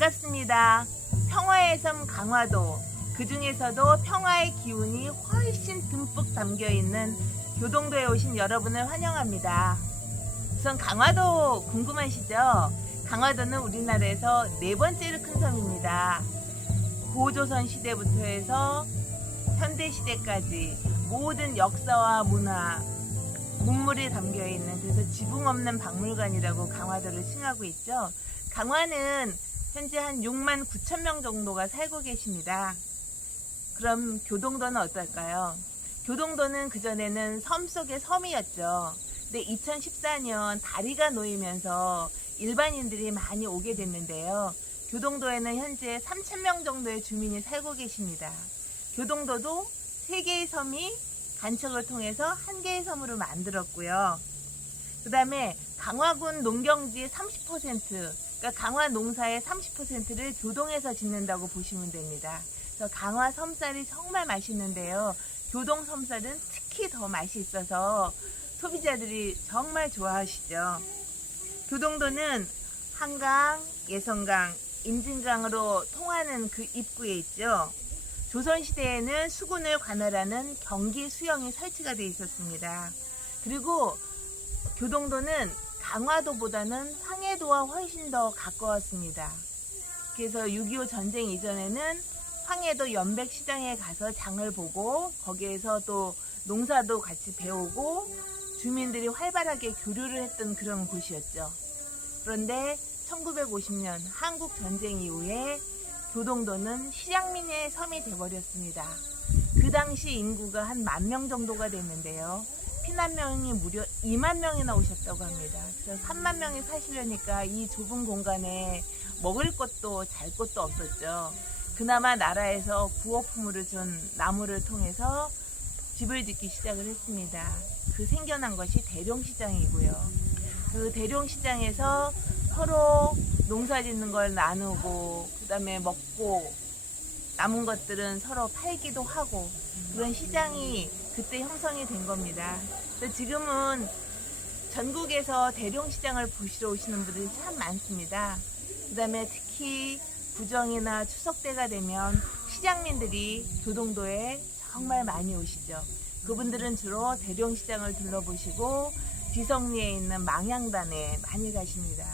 반갑습니다. 평화의 섬 강화도, 그 중에서도 평화의 기운이 훨씬 듬뿍 담겨있는 교동도에 오신 여러분을 환영합니다. 우선 강화도 궁금하시죠? 강화도는 우리나라에서 네 번째로 큰 섬입니다. 고조선 시대부터 해서 현대 시대까지 모든 역사와 문화, 문물이 담겨있는, 그래서 지붕 없는 박물관이라고 강화도를 칭하고 있죠. 강화는 현재 한 6만 9천 명 정도가 살고 계십니다. 그럼 교동도는 어떨까요? 교동도는 그전에는 섬 속의 섬이었죠. 근데 2014년 다리가 놓이면서 일반인들이 많이 오게 됐는데요. 교동도에는 현재 3천 명 정도의 주민이 살고 계십니다. 교동도도 3개의 섬이 간척을 통해서 한 개의 섬으로 만들었고요. 그 다음에 강화군 농경지의 30%, 그러니까 강화 농사의 30%를 교동에서 짓는다고 보시면 됩니다. 그래서 강화 섬살이 정말 맛있는데요. 교동 섬살은 특히 더 맛이 있어서 소비자들이 정말 좋아하시죠. 교동도는 한강, 예성강, 임진강으로 통하는 그 입구에 있죠. 조선시대에는 수군을 관할하는 경기 수영이 설치가 되어 있었습니다. 그리고 교동도는 강화도보다는 황해도와 훨씬 더 가까웠습니다. 그래서 6.25 전쟁 이전에는 황해도 연백시장에 가서 장을 보고 거기에서 또 농사도 같이 배우고 주민들이 활발하게 교류를 했던 그런 곳이었죠. 그런데 1950년 한국 전쟁 이후에 교동도는 실향민의 섬이 되어버렸습니다. 그 당시 인구가 한 10,000명 정도가 됐는데요. 피난명이 무려 2만 명이나 오셨다고 합니다. 그래서 3만 명이 사시려니까 이 좁은 공간에 먹을 것도 잘 것도 없었죠. 그나마 나라에서 구호품으로 준 나무를 통해서 집을 짓기 시작을 했습니다. 그 생겨난 것이 대룡시장이고요. 그 대룡시장에서 서로 농사 짓는 걸 나누고, 그 다음에 먹고, 남은 것들은 서로 팔기도 하고, 그런 시장이 그때 형성이 된 겁니다. 그래서 지금은 전국에서 대룡시장을 보시러 오시는 분들이 참 많습니다. 그 다음에 특히 구정이나 추석 때가 되면 시장민들이 교동도에 정말 많이 오시죠. 그분들은 주로 대룡시장을 둘러보시고 지성리에 있는 망향단에 많이 가십니다.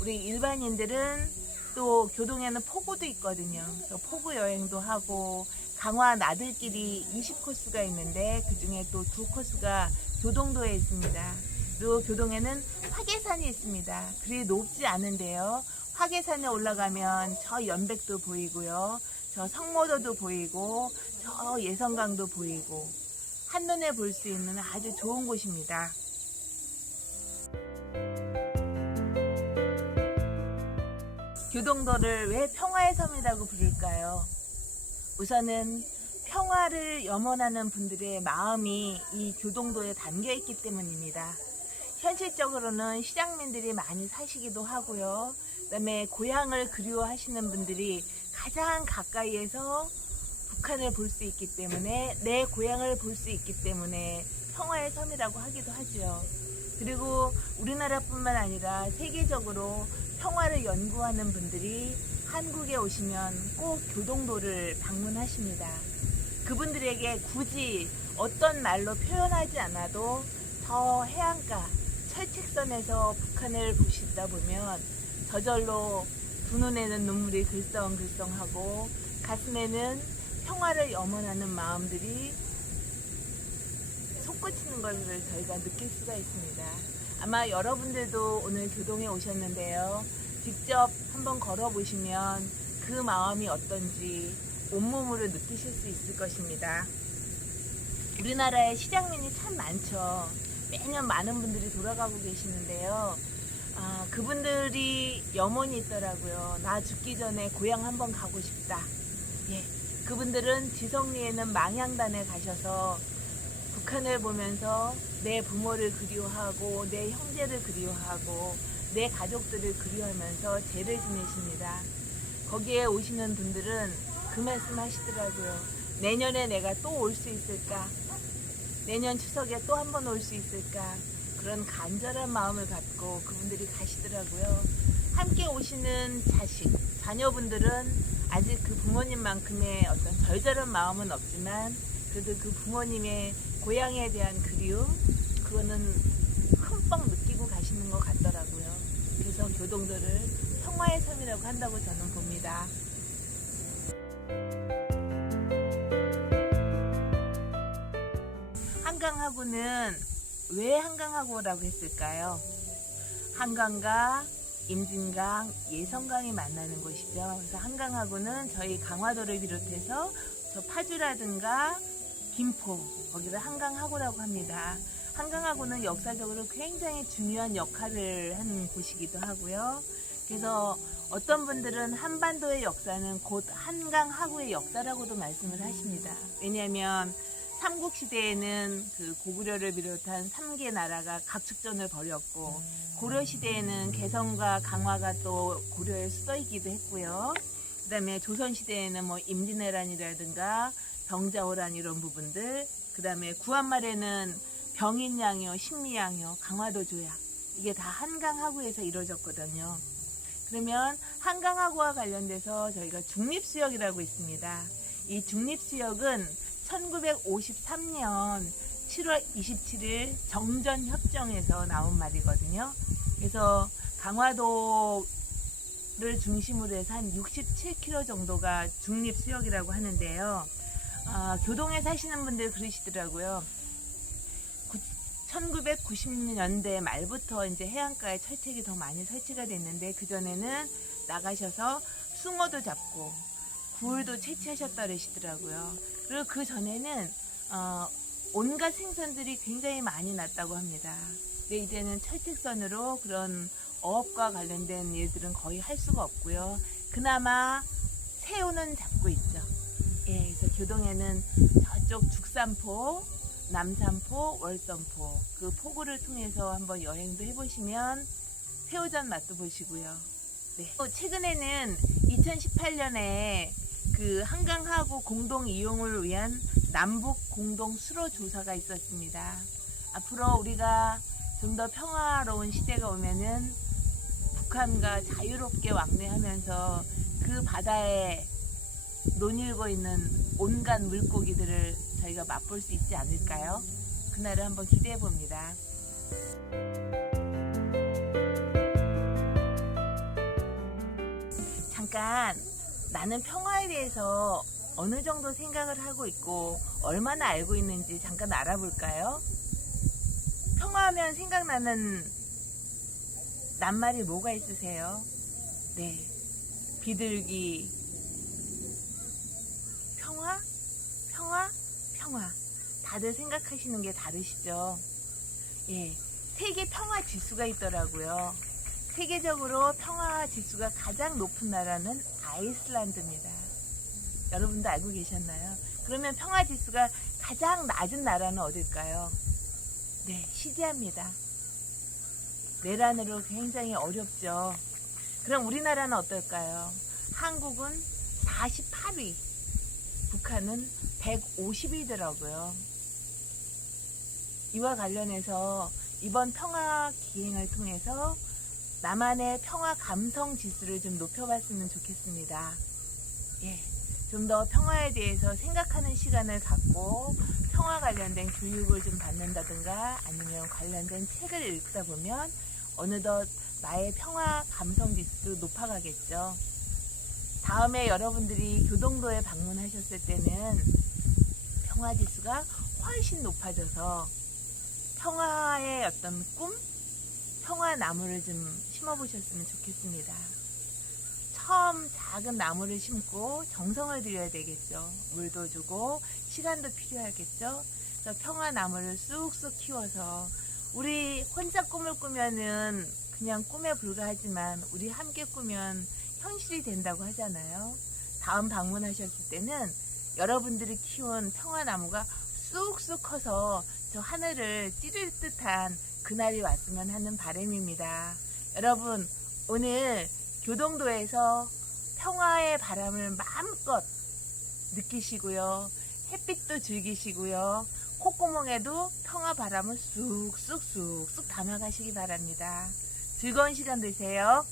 우리 일반인들은 또 교동에는 포구도 있거든요. 포구 여행도 하고 강화 나들길이 20코스가 있는데 그 중에 또 2코스가 교동도에 있습니다. 그리고 교동에는 화계산이 있습니다. 그리 높지 않은데요. 화계산에 올라가면 저 연백도 보이고요. 저 성모도도 보이고 저 예성강도 보이고 한눈에 볼 수 있는 아주 좋은 곳입니다. 교동도를 왜 평화의 섬이라고 부를까요? 우선은 평화를 염원하는 분들의 마음이 이 교동도에 담겨있기 때문입니다. 현실적으로는 시장민들이 많이 사시기도 하고요. 그 다음에 고향을 그리워하시는 분들이 가장 가까이에서 북한을 볼 수 있기 때문에, 내 고향을 볼 수 있기 때문에 평화의 섬이라고 하기도 하죠. 그리고 우리나라뿐만 아니라 세계적으로 평화를 연구하는 분들이 한국에 오시면 꼭 교동도를 방문하십니다. 그분들에게 굳이 어떤 말로 표현하지 않아도 저 해안가 철책선에서 북한을 보시다 보면 저절로 두 눈에는 눈물이 글썽글썽하고 가슴에는 평화를 염원하는 마음들이 솟구치는 것을 저희가 느낄 수가 있습니다. 아마 여러분들도 오늘 교동에 오셨는데요. 직접 한번 걸어보시면 그 마음이 어떤지 온몸으로 느끼실 수 있을 것입니다. 우리나라에 시장민이 참 많죠. 매년 많은 분들이 돌아가고 계시는데요. 그분들이 염원이 있더라고요. 나 죽기 전에 고향 한번 가고 싶다. 예, 그분들은 지성리에는 망향단에 가셔서 북한을 보면서 내 부모를 그리워하고 내 형제를 그리워하고 내 가족들을 그리워하면서 제를 지내십니다. 거기에 오시는 분들은 그 말씀 하시더라고요. 내년에 내가 또 올 수 있을까? 내년 추석에 또 한 번 올 수 있을까? 그런 간절한 마음을 갖고 그분들이 가시더라고요. 함께 오시는 자녀분들은 아직 그 부모님만큼의 어떤 절절한 마음은 없지만 그래도 그 부모님의 고향에 대한 그리움 그거는 흠뻑 느끼고 가시는 것 같더라고요. 그래서 교동도를 평화의 섬이라고 한다고 저는 봅니다. 한강하구는 왜 한강하구라고 했을까요? 한강과 임진강, 예성강이 만나는 곳이죠. 그래서 한강하구는 저희 강화도를 비롯해서 저 파주라든가 김포 거기를 한강하구라고 합니다. 한강하구는 역사적으로 굉장히 중요한 역할을 한 곳이기도 하고요. 그래서 어떤 분들은 한반도의 역사는 곧 한강하구의 역사라고도 말씀을 하십니다. 왜냐하면 삼국시대에는 그 고구려를 비롯한 3개 나라가 각축전을 벌였고 고려시대에는 개성과 강화가 또 고려의 수도이기도 했고요. 그 다음에 조선시대에는 뭐 임진왜란이라든가 병자호란 이런 부분들, 그 다음에 구한말에는 병인양요, 신미양요, 강화도 조약 이게 다 한강하구에서 이루어졌거든요. 그러면 한강하구와 관련돼서 저희가 중립수역이라고 있습니다. 이 중립수역은 1953년 7월 27일 정전협정에서 나온 말이거든요. 그래서 강화도를 중심으로 해서 한 67km 정도가 중립수역이라고 하는데요. 교동에 사시는 분들 그러시더라고요. 1990년대 말부터 이제 해안가에 철책이 더 많이 설치가 됐는데 그전에는 나가셔서 숭어도 잡고 굴도 채취하셨다 그러시더라고요. 그리고 그 전에는 온갖 생선들이 굉장히 많이 났다고 합니다. 근데 이제는 철책선으로 그런 어업과 관련된 일들은 거의 할 수가 없고요. 그나마 새우는 잡고 있죠. 예, 그래서 교동에는 저쪽 죽산포, 남산포, 월선포 그 포구를 통해서 한번 여행도 해보시면 새우젓 맛도 보시고요. 네. 최근에는 2018년에 그 한강하구 공동 이용을 위한 남북 공동 수로 조사가 있었습니다. 앞으로 우리가 좀 더 평화로운 시대가 오면은 북한과 자유롭게 왕래하면서 그 바다에 논일고 있는 온갖 물고기들을 저희가 맛볼 수 있지 않을까요? 그날을 한번 기대해 봅니다. 잠깐 나는 평화에 대해서 어느 정도 생각을 하고 있고 얼마나 알고 있는지 잠깐 알아볼까요? 평화하면 생각나는 낱말이 뭐가 있으세요? 네, 비둘기, 평화? 평화? 평화. 다들 생각하시는 게 다르시죠? 예, 세계 평화 지수가 있더라고요. 세계적으로 평화 지수가 가장 높은 나라는 아이슬란드입니다. 여러분도 알고 계셨나요? 그러면 평화 지수가 가장 낮은 나라는 어딜까요? 네, 시리아입니다. 내란으로 굉장히 어렵죠. 그럼 우리나라는 어떨까요? 한국은 48위, 북한은 150위더라고요. 이와 관련해서 이번 평화 기행을 통해서 나만의 평화 감성 지수를 좀 높여봤으면 좋겠습니다. 예, 좀 더 평화에 대해서 생각하는 시간을 갖고 평화 관련된 교육을 좀 받는다든가 아니면 관련된 책을 읽다 보면 어느덧 나의 평화 감성 지수도 높아가겠죠. 다음에 여러분들이 교동도에 방문하셨을 때는 평화 지수가 훨씬 높아져서 평화의 어떤 꿈? 평화 나무를 좀 심어보셨으면 좋겠습니다. 처음 작은 나무를 심고 정성을 들여야 되겠죠. 물도 주고 시간도 필요하겠죠. 그래서 평화 나무를 쑥쑥 키워서 우리 혼자 꿈을 꾸면은 그냥 꿈에 불과하지만 우리 함께 꾸면 현실이 된다고 하잖아요. 다음 방문하셨을 때는 여러분들이 키운 평화나무가 쑥쑥 커서 저 하늘을 찌를 듯한 그날이 왔으면 하는 바람입니다. 여러분, 오늘 교동도에서 평화의 바람을 마음껏 느끼시고요. 햇빛도 즐기시고요. 콧구멍에도 평화 바람을 쑥쑥 담아가시기 바랍니다. 즐거운 시간 되세요.